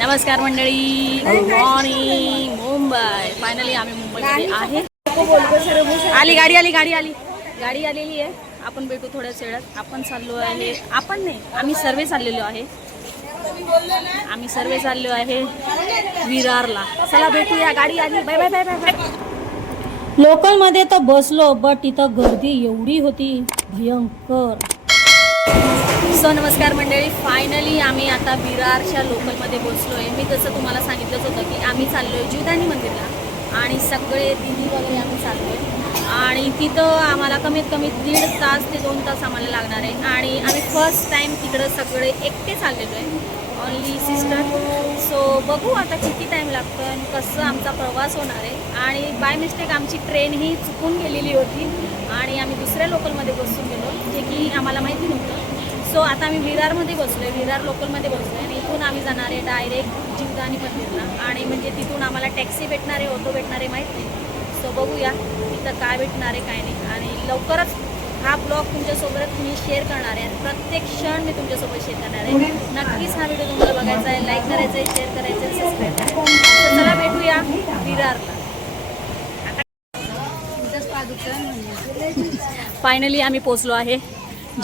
नमस्कार मंडळी, good morning Mumbai. Finally आम्ही मुंबईमध्ये आहे. आली गाडी आली गाडी आली गाडी आलेली आहे. आपण भेटू थोड्याच वेळात. आपण चाललो आहे, आपण नाही आम्ही सर्वे चाललेलो आहे. आम्ही सर्वे चाललो आहे विरारला. चला भेटूया. गाडी आली. Bye bye bye bye bye. लोकलमध्ये तर बसलो, बट इथं गर्दी एवढी होती भयंकर. सो नमस्कार मंडळी, फायनली आम्ही आता विरारच्या लोकलमध्ये पोचलो आहे. मी तसं तुम्हाला सांगितलंच होतं की आम्ही चाललो आहे जीवदानी मंदिरला आणि सगळे दिदी वगैरे आम्ही चाललो आहे. आणि तिथं आम्हाला कमीत कमी 1.5 तास ते 2 तास आम्हाला लागणार आहे. आणि आम्ही फर्स्ट टाईम तिकडं सगळे एकटे चाललेलो आहे, ओनली सिस्टर. सो बघू आता किती टाईम लागतो आणि कसं आमचा प्रवास होणार आहे. आणि बाय मिस्टेक आमची ट्रेन ही चुकून गेलेली होती आणि आम्ही दुसऱ्या लोकलमध्ये बसून गेलो, जे की आम्हाला माहिती नव्हतं. सो आता आम्ही विरारमध्ये बसलो आहे, विरार लोकलमध्ये बसलो आहे आणि इथून आम्ही जाणार आहे डायरेक्ट जीवदानी मंदिरला. आणि म्हणजे तिथून आम्हाला टॅक्सी भेटणार आहे, ऑटो भेटणार आहे माहीत नाही. सो बघूया तिथं काय भेटणार आहे काय नाही. आणि लवकरच हा ब्लॉग तुमच्यासोबत मी शेअर करणार आहे आणि प्रत्येक क्षण मी तुमच्यासोबत शेअर करणार आहे. नक्कीच हा व्हिडिओ तुम्हाला बघायचा आहे, लाईक करायचं आहे, शेअर करायचं आहे, सबस्क्राईब करायचं. तर चला भेटूया विरारला. फायनली आम्ही पोचलो आहे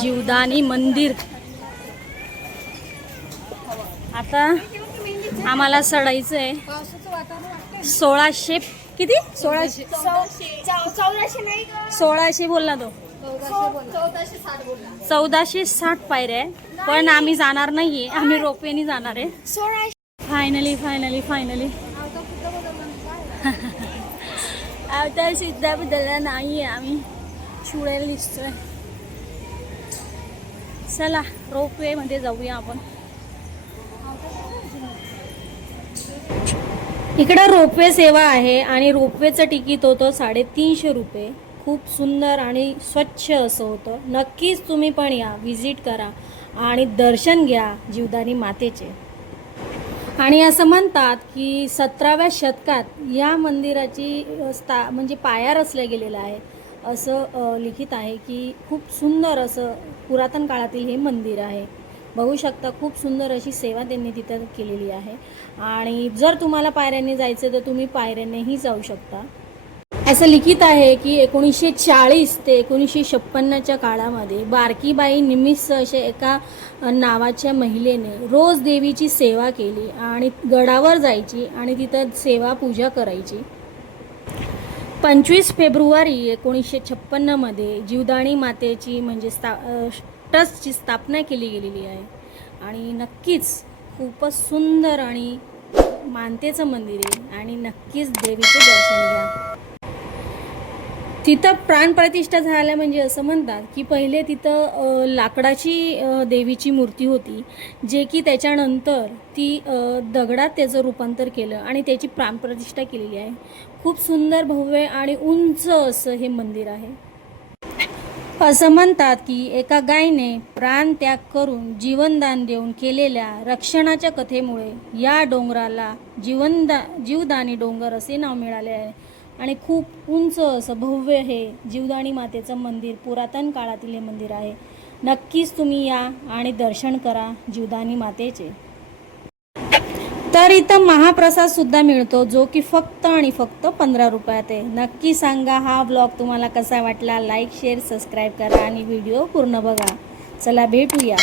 जीवदानी मंदिर. आता आम्हाला चढायचं आहे 1600 किती 1600 बोलला तो 1460 पायऱ्या आहे. पण आम्ही जाणार नाहीये, आम्ही रोपवेने जाणार आहे. फायनली फायनली फायनली आता सिद्धा बदलला नाहीये, आम्ही चुडेल दिसतोय. चला रोपवे मध्ये जाऊया आपण. इकडं रोपवे सेवा आहे आणि रोपवेचं तिकीट होतं 350 रुपये. खूप सुंदर आणि स्वच्छ असं होतं. नक्कीच तुम्ही पण या, विजिट करा आणि दर्शन घ्या जीवदानी मातेचे. आणि असं म्हणतात की 17व्या शतकात या मंदिराची म्हणजे पाया रचल्या गेलेला आहे असं लिखित आहे. की खूप सुंदर असं पुरातन काळातील हे मंदिर आहे. बघू शकता खूप सुंदर अशी सेवा त्यांनी तिथं केलेली आहे. आणि जर तुम्हाला पायऱ्यांनी जायचं तर तुम्ही पायऱ्यांनीही जाऊ शकता. असं लिखित आहे की 1940 ते 1956च्या काळामध्ये बारकीबाई निमित्त अशा एका नावाच्या महिलेने रोज देवीची सेवा केली आणि गडावर जायची आणि तिथं सेवा पूजा करायची. 25 फेब्रुवारी 1956मध्ये जीवदानी मातेची म्हणजे ट्रस्टची स्थापना केली गेलेली आहे. आणि नक्कीच खूपच सुंदर आणि मानतेचं मंदिर आहे आणि नक्कीच देवीचे दर्शन घ्या. तिथं प्राणप्रतिष्ठा झाल्या म्हणजे असं म्हणतात की पहिले तिथं लाकडाची देवीची मूर्ती होती, जे की त्याच्यानंतर ती दगडात त्याचं रूपांतर केलं आणि त्याची प्राणप्रतिष्ठा केलेली आहे. खूप सुंदर भव्य आणि उंच असं हे मंदिर आहे. असं म्हणतात की एका गायीने प्राणत्याग करून जीवनदान देऊन केलेल्या रक्षणाच्या कथेमुळे या डोंगराला जीवदानी डोंगर असे नाव मिळाले आहे. आणि खूप उंच असं भव्य हे जीवदानी मातेचं मंदिर, पुरातन काळातील हे मंदिर आहे. नक्कीच तुम्ही या आणि दर्शन करा जीवदानी मातेचे. तर इथं महाप्रसाद सुद्धा मिळतो, जो की फक्त आणि फक्त 15 रुपयात आहे. नक्की सांगा हा ब्लॉग तुम्हाला कसा वाटला. लाईक शेअर सबस्क्राईब करा आणि व्हिडिओ पूर्ण बघा. चला भेटूया.